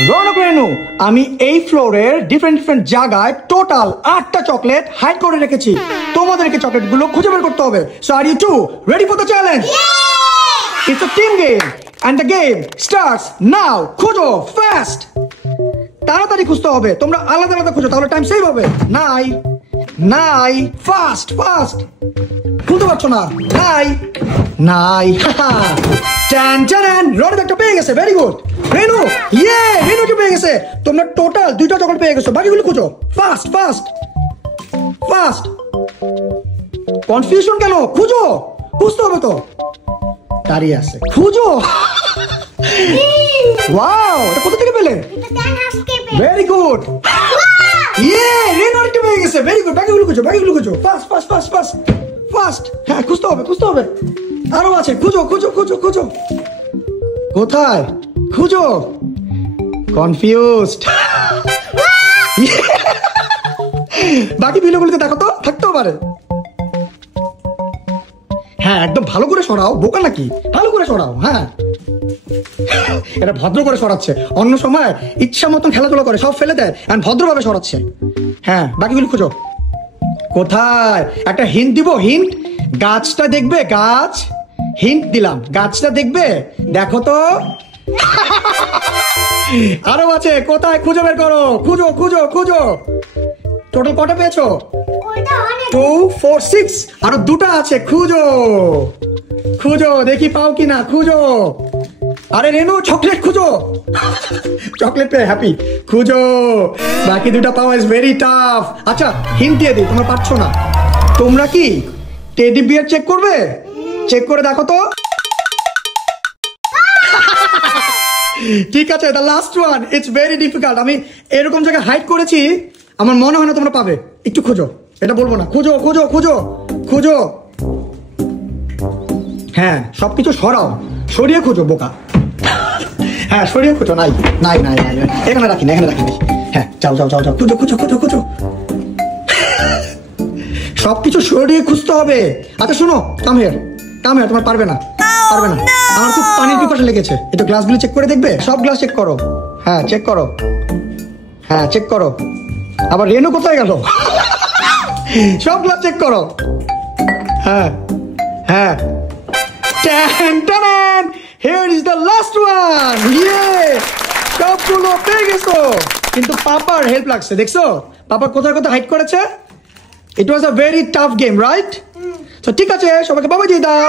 রনক রেনু, আমি এই ফ্লোরের ডিফারেন্ট জায়গায় টোটাল 8টা চকলেট হাইড করে রেখেছি। তোমাদেরকে চকলেটগুলো খুঁজে বের করতে হবে। So are you two ready for the challenge? It's a team game and the game starts now. খুঁজো ফাস্ট, তাড়াতাড়ি খুঁজতে হবে। তোমরা আলাদা আলাদা খুঁজো, তাহলে টাইম সেভ হবে। নাই নাই, ফাস্ট ফাস্ট। খুঁজতে পারছো না? নাই নাই। টান টান, রনক একটা পেয়ে গেছে। ভেরি গুড রেনু। রেনুকে পেয়ে গেছে। তোমরা টোটাল 2টা চকলেট পেয়ে গেছো। বাকিগুলো খুঁজো ফাস্ট ফাস্ট ফাস্ট। কনফিউশন কেন? খুঁজো, খুঁজতে হবে তো। দাঁড়িয়ে আছে, খুঁজো। ওয়াও, এটা কোথা থেকে পেলে? Very good. রেনু আরেকটা পেয়ে গেছে। Very good. বাকিগুলো খুঁজো fast fast fast fast fast. হ্যাঁ, খুঁজতে হবে। আরো আছে, খুঁজো। কোথায়? খুঁজো। কনফিউজড। বাকি বিলগুলোতে দেখো তো, থাকতেও পারে। হ্যাঁ, একদম ভালো করে সরাও। বোকা নাকি? ভালো করে সরাও। হ্যাঁ, এটা ভদ্র করে সরাচ্ছে। অন্য সময় ইচ্ছা মতন খেলাধুলা করে, সব ফেলে দেয়। আর ভদ্রভাবে সরাচ্ছে। হ্যাঁ, বাকিগুলো খুঁজো। কোথায়? একটা হিন্ট দিব। হিন্ট, গাছটা দেখবে। গাছ, হিন্ট দিলাম। গাছটা দেখবে, দেখো তো। আরো আছে, কোথায়? খুঁজে বের করো। খুঁজো। টোটাল কটা পেয়েছো? 2 4 6। আরো 2টা আছে। খুঁজো, দেখি পাও কিনা। খুঁজো। আরে রেনু, চকলেট খুঁজো। চকলেট পেয়ে হ্যাপি। খুঁজো। বাকি 2টা পাওয়া ইজ ভেরি টাফ। আচ্ছা, হিন্ট দিয়ে দিই, তোমরা পাচ্ছ না। তোমরা কি টেডি বিয়ার চেক করবে? চেক করে দেখো তো। ঠিক আছে, the last one. It's very difficult. আমি এরকম জায়গায় হাইড করেছি, আমার মনে হয় না তোমরা পাবে। একটু খোঁজো, এটা বলবো না। খুঁজো। হ্যাঁ, সবকিছু সরাও, সরিয়ে খুঁজো। বোকা। হ্যাঁ, সরিয়ে খুঁজো। নাই। এখানে রাখিনি। হ্যাঁ, যাও। খুঁজো। সবকিছু সরিয়ে খুঁজতে হবে। আচ্ছা শোনো, কাম হিয়ার। তোমার পারবে না। আমার খুব পানির পিপাসা লেগেছে। একটু গ্লাসগুলো চেক করে দেখবে? সব গ্লাস চেক করো। হ্যাঁ, চেক করো। আবার রেনু কোথায় গেল? সব গ্লাস চেক করো। হ্যাঁ। Here is the last one. সবগুলো পেয়ে গেছো, কিন্তু পাপার হেল্প লাগছে। দেখছো পাপা কোথায় হাইড করেছে? It was a very tough game, right? So ঠিক আছে, সবাইকে বাবা দিয়ে দাও।